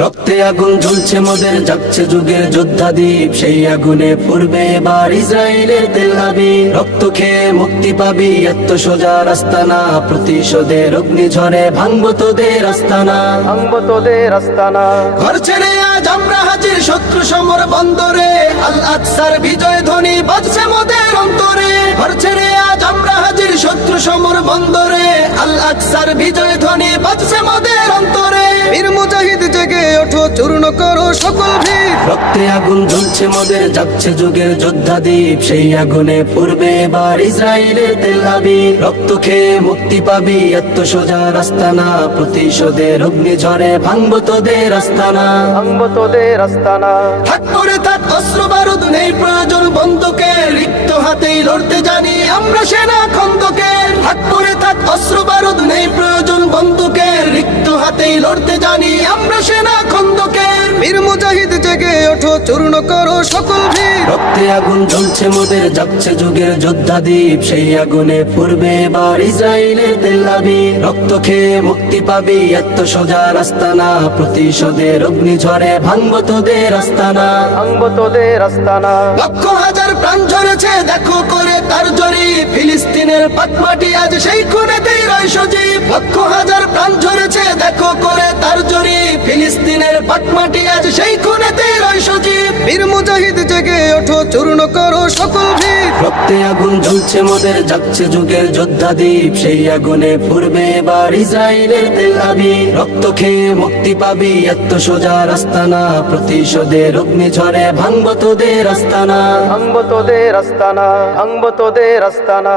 রক্তে আগুন জ্বলছে মোদের, যাচ্ছে যুগের যোদ্ধা দ্বীপ, সেই আগুনে পূর্বে এবার ইসরায়েলের তেল আবিব। রক্ত খেয়ে মুক্তি পাবি, এত সোজা রাস্তা না, প্রতিশোধের অগ্নিঝড়ে ভাঙবো তোদের আস্তানা, ভাঙবো তোদের আস্তানা। ঘর ছেড়ে আজ আমরা হাজির শত্রু সমর বন্দরে, আল আকসার বিজয় ধ্বনি বাজছে মোদের অন্তরে। ঘর ছেড়ে আজ আমরা হাজির শত্রু সমর বন্দরে, আল আকসার বিজয় ধ্বনি বাজছে মোদের অন্তরে। বীর মুজাহিদ জেগে ওঠো, চূর্ণ করো সকল ভিড়। রক্তে আগুন জ্বলছে মোদের, যাচ্ছে যুগের যোদ্ধা দ্বীপ, সেই আগুনে পূর্বে এবার ইসরায়েলের তেল আবিব। রক্ত খেয়ে মুক্তি পাবি, এত সোজা রাস্তা না, প্রতিশোধের অগ্নিঝড়ে ভাঙবো তোদের আস্তানা, ভাঙবো তোদের আস্তানা। থাক পড়ে থাক অস্ত্র বারুদ, নেই প্রয়োজন বন্দুকের, রিক্ত হাতেই লড়তে জানি আমরা সেনা খন্দকের। থাক পড়ে থাক অস্ত্র বারুদ, নেই প্রয়োজন বন্দুকের, রিক্ত হাতেই লড়তে জানি আমরা সেনা খন্দকের। বীর মুজাহিদ জেগে ওঠো, চূর্ণ করো সকল ভিড়। রক্তে আগুন জ্বলছে মোদের, যাচ্ছে যুগের যোদ্ধা দ্বীপ, সেই আগুনে পূর্বে এবার ইসরায়েলের তেল আবিব। রক্ত খেয়ে মুক্তি পাবি, এত সোজা রাস্তা না, প্রতিশোধের অগ্নিঝড়ে ভাঙবো তোদের আস্তানা, ভাঙবো তোদের আস্তানা। লক্ষ হাজার প্রাণ ঝরেছে দেখো করে তার জরি, ফিলিস্তিনের পাটমাটি আজ সেই খুনেতেই রয় সজীব। লক্ষ হাজার প্রাণ ঝরেছে দেখো করে তার জরি, ফিলিস্তিনের পাটমাটি আজ সেই খুনেতেই রয় সজীব। বীর মুজাহিদ জেগে ওঠো, চূর্ণ করো সকল ভিড়। রক্তে আগুন জ্বলছে মোদের, যাচ্ছে যুগের যোদ্ধা দ্বীপ, সেই আগুনে পূর্বে এবার ইসরায়েলের তেল আবিব। রক্ত খেয়ে মুক্তি পাবি, এত সোজা রাস্তা না, প্রতিশোধের অগ্নিঝড়ে ভাঙবো তোদের আস্তানা, ভাঙবো তোদের আস্তানা, ভাঙবো তোদের আস্তানা।